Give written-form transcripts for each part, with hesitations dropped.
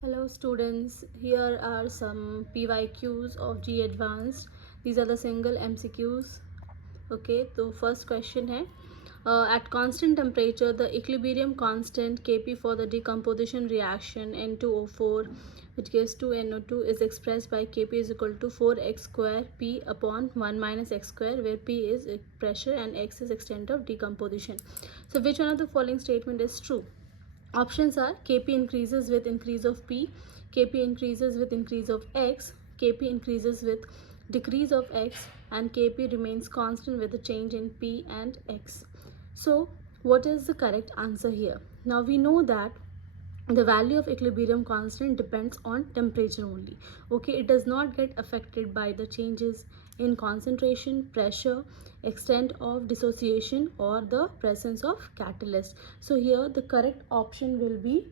Hello students, here are some PYQs of G Advanced. These are the single MCQs. Okay, so first question है at constant temperature the equilibrium constant Kp for the decomposition reaction N2O4 which gives 2NO2 is expressed by Kp is equal to 4x square P upon 1 minus x square, where P is pressure and x is extent of decomposition. So which one of the following statement is true? Options are Kp increases with increase of P, Kp increases with increase of x, Kp increases with decrease of x, and Kp remains constant with the change in P and x. So what is the correct answer here? Now we know that the value of equilibrium constant depends on temperature only. Okay, it does not get affected by the changes in concentration, pressure, extent of dissociation, or the presence of catalyst. So here the correct option will be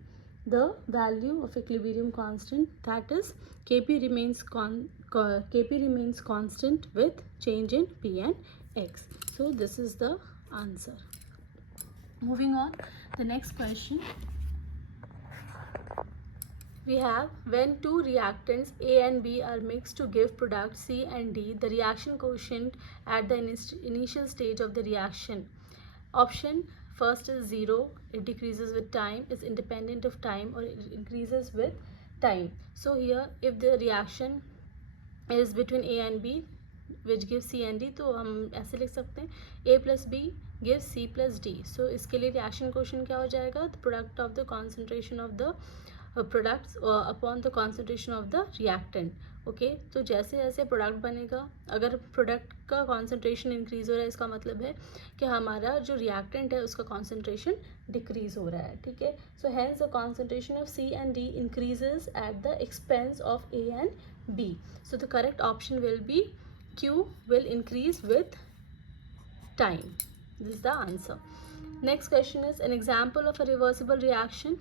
the value of equilibrium constant, that is Kp remains constant with change in P and x. So this is the answer. Moving on, the next question. We have, when two reactants A and B are mixed to give product C and D, the reaction quotient at the initial stage of the reaction. Option first is 0, it decreases with time, is independent of time, or it increases with time. So here if the reaction is between A and B which gives C and D, तो हम ऐसे लिख सकते हैं A plus B gives C plus D. So इसके लिए reaction quotient क्या हो जाएगा? The product of the concentration of the products upon the concentration of the reactant. Okay तो जैसे जैसे प्रोडक्ट बनेगा, अगर प्रोडक्ट का कॉन्सेंट्रेशन इंक्रीज हो रहा है, इसका मतलब है कि हमारा जो रिएक्टेंट है उसका कॉन्सेंट्रेशन डिक्रीज हो रहा है. ठीक है, so hence the concentration of C and D increases at the expense of A and B. So the correct option will be Q will increase with time. This is the answer. Next question is, an example of a reversible reaction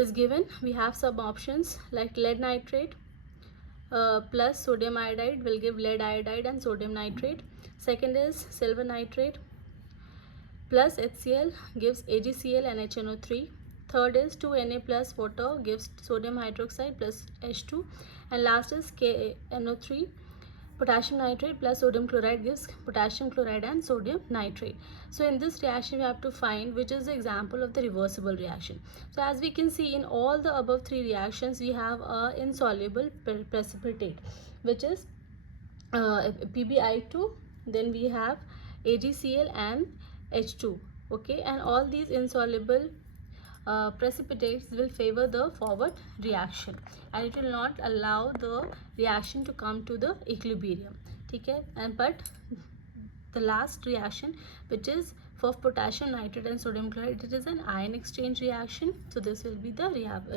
is given. We have some options like lead nitrate plus sodium iodide will give lead iodide and sodium nitrate. Second is silver nitrate plus HCl gives AgCl and HNO3. Third is 2Na plus water gives sodium hydroxide plus H2. And last is KNO3 potassium nitrate plus sodium chloride gives potassium chloride and sodium nitrate. So in this reaction we have to find which is the example of the reversible reaction. So as we can see, in all the above three reactions we have a insoluble precipitate which is PbI2, then we have AgCl and H2. Okay, and all these insoluble precipitates will favor the forward reaction and it will not allow the reaction to come to the equilibrium. Okay, and but the last reaction, which is for potassium nitrate and sodium chloride, it is an ion exchange reaction, so this will be the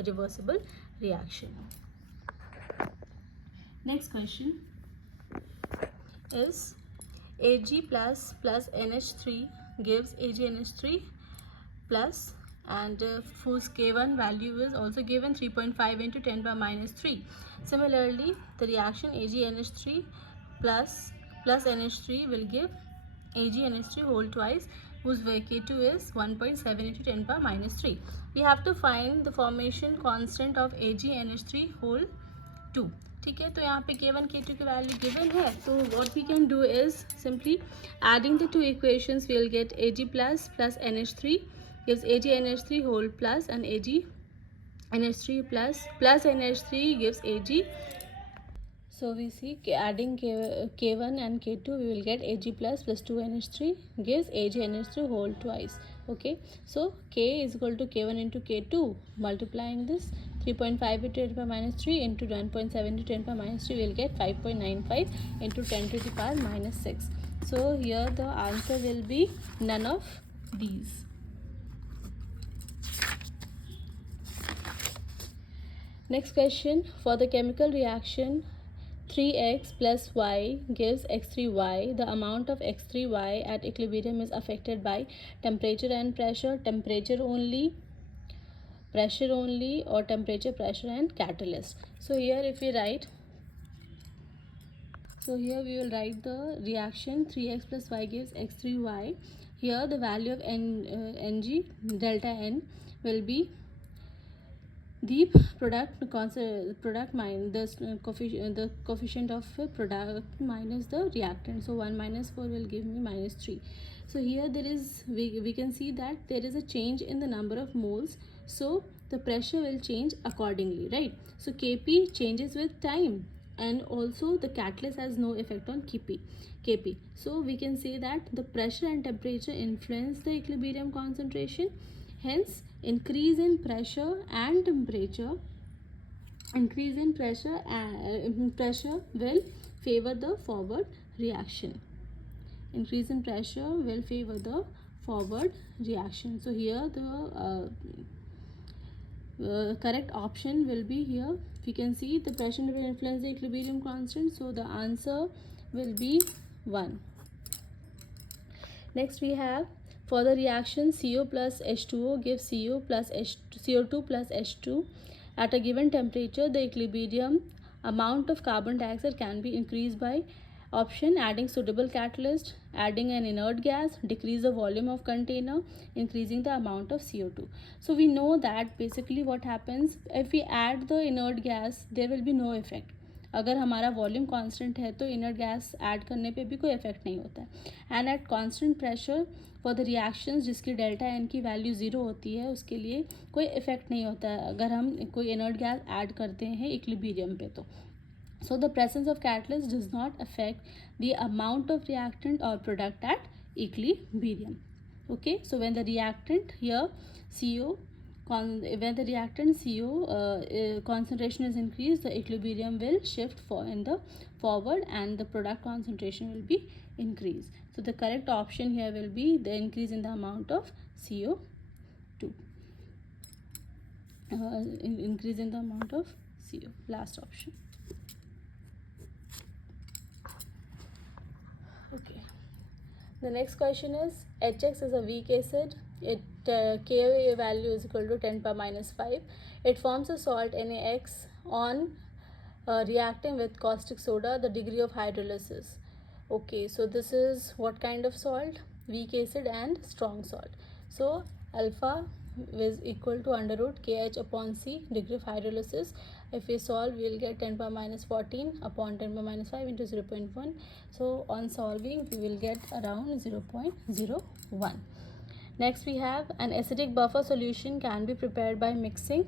reversible reaction. Next question is, Ag plus NH3 gives AgNH3 plus, and whose K1 value is also given 3.5 into 10 power minus 3. Similarly, the reaction AgNH3 plus NH3 will give AgNH3 whole twice, whose K2 is 1.7 into 10 power minus 3. We have to find the formation constant of AgNH3 whole 2. ठीक है, तो यहाँ पे K1 K2 की value given है, तो what we can do is simply adding the two equations we will get Ag plus NH3 gives AgNH3 whole plus, and AgNH3 plus NH3 gives Ag. So we see adding K1 and K2 we will get Ag plus 2NH3 gives AgNH3 whole twice. Okay, so K is equal to K1 into K2, multiplying this 3.5 into 10 power minus 3 into 1.7 into 10 power minus 3 we will get 5.95 into 10 to the power minus 6. So here the answer will be none of these. Next question, for the chemical reaction 3x plus y gives x3y, the amount of x3y at equilibrium is affected by temperature and pressure, temperature only, pressure only, or temperature, pressure and catalyst. So here if we write, so here we will write the reaction 3x plus y gives x3y. Here the value of Ng delta N will be the product minus the coefficient of product minus the reactant. So 1 minus 4 will give me minus 3. So here there is, we can see that there is a change in the number of moles, so the pressure will change accordingly, right? So Kp changes with time, and also the catalyst has no effect on Kp. So we can say that the pressure and temperature influence the equilibrium concentration. Hence, increase in pressure and temperature, pressure will favor the forward reaction. Increase in pressure will favor the forward reaction. So here the correct option will be here. We can see the pressure will influence the equilibrium constant. So the answer will be 1. Next we have, for the reaction CO plus H2O gives CO2 plus H2 at a given temperature, the equilibrium amount of carbon dioxide can be increased by option adding suitable catalyst, adding an inert gas, decrease the volume of container, increasing the amount of CO2. So we know that basically what happens, if we add the inert gas, there will be no effect. अगर हमारा volume constant है तो inner gas add करने पे भी कोई effect नहीं होता है। And at constant pressure for the reactions जिसकी डेल्टा एन की वैल्यू 0 होती है, उसके लिए कोई इफेक्ट नहीं होता है अगर हम कोई इनर्ट गैस ऐड करते हैं इक्विलिब्रियम पे। तो so the presence of catalyst does not affect the amount of reactant or product at equilibrium. Okay, so when the reactant here when the reactant CO concentration is increased, the equilibrium will shift in the forward and the product concentration will be increased. So the correct option here will be the increase in the amount of CO2. Increase in the amount of CO, last option. Okay, the next question is, HX is a weak acid. Ka value is equal to 10 power minus 5. It forms a salt NaX on reacting with caustic soda, the degree of hydrolysis. Okay, so this is what kind of salt? Weak acid and strong salt. So alpha is equal to under root Kh upon C, degree of hydrolysis. If we solve, we will get 10 power minus 14 upon 10 power minus 5 into 0.1. So on solving, we will get around 0.01. Next we have, an acidic buffer solution can be prepared by mixing.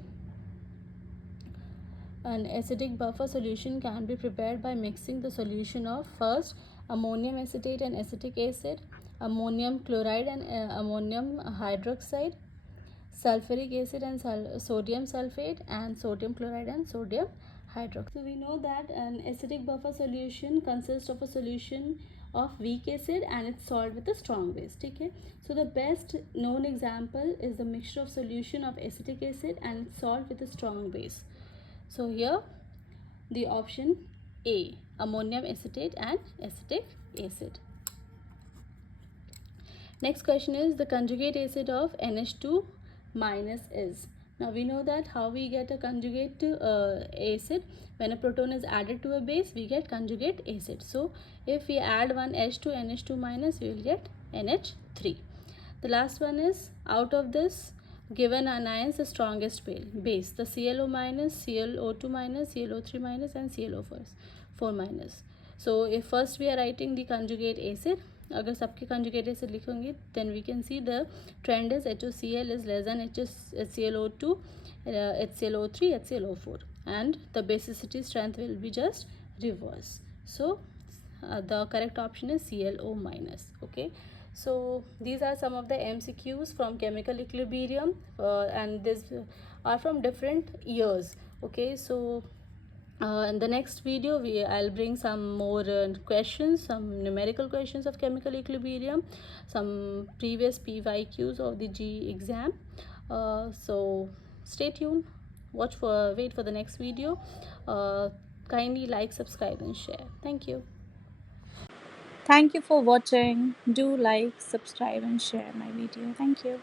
An acidic buffer solution can be prepared by mixing the solution of first ammonium acetate and acetic acid, ammonium chloride and ammonium hydroxide, sulfuric acid and sodium sulfate, and sodium chloride and sodium hydroxide. So we know that an acidic buffer solution consists of a solution of weak acid and its salt with a strong base. Okay, so the best known example is the mixture of solution of acetic acid and its salt with a strong base. So here the option A, ammonium acetate and acetic acid. Next question is, the conjugate acid of NH2 minus is. Now we know that how we get a conjugate acid. When a proton is added to a base, we get conjugate acid. So if we add one H to NH2 minus, we will get NH3. The last one is, out of this given anions the strongest base, the ClO minus, ClO2 minus, ClO3 minus and ClO4 minus. So if first we are writing the conjugate acid, अगर सबके conjugate acid लिखेंगे, then we can see the trend is HOCl is less than HClO2, HClO3, HClO4, and the basicity strength will be just reverse. So the correct option is ClO minus. Okay, so these are some of the MCQs from chemical equilibrium, and these are from different years. Okay, so in the next video I'll bring some more questions, some numerical questions of chemical equilibrium, some previous PYQs of the G exam. So stay tuned, wait for the next video. Kindly like, subscribe and share. Thank you. Thank you for watching. Do like, subscribe and share my video. Thank you.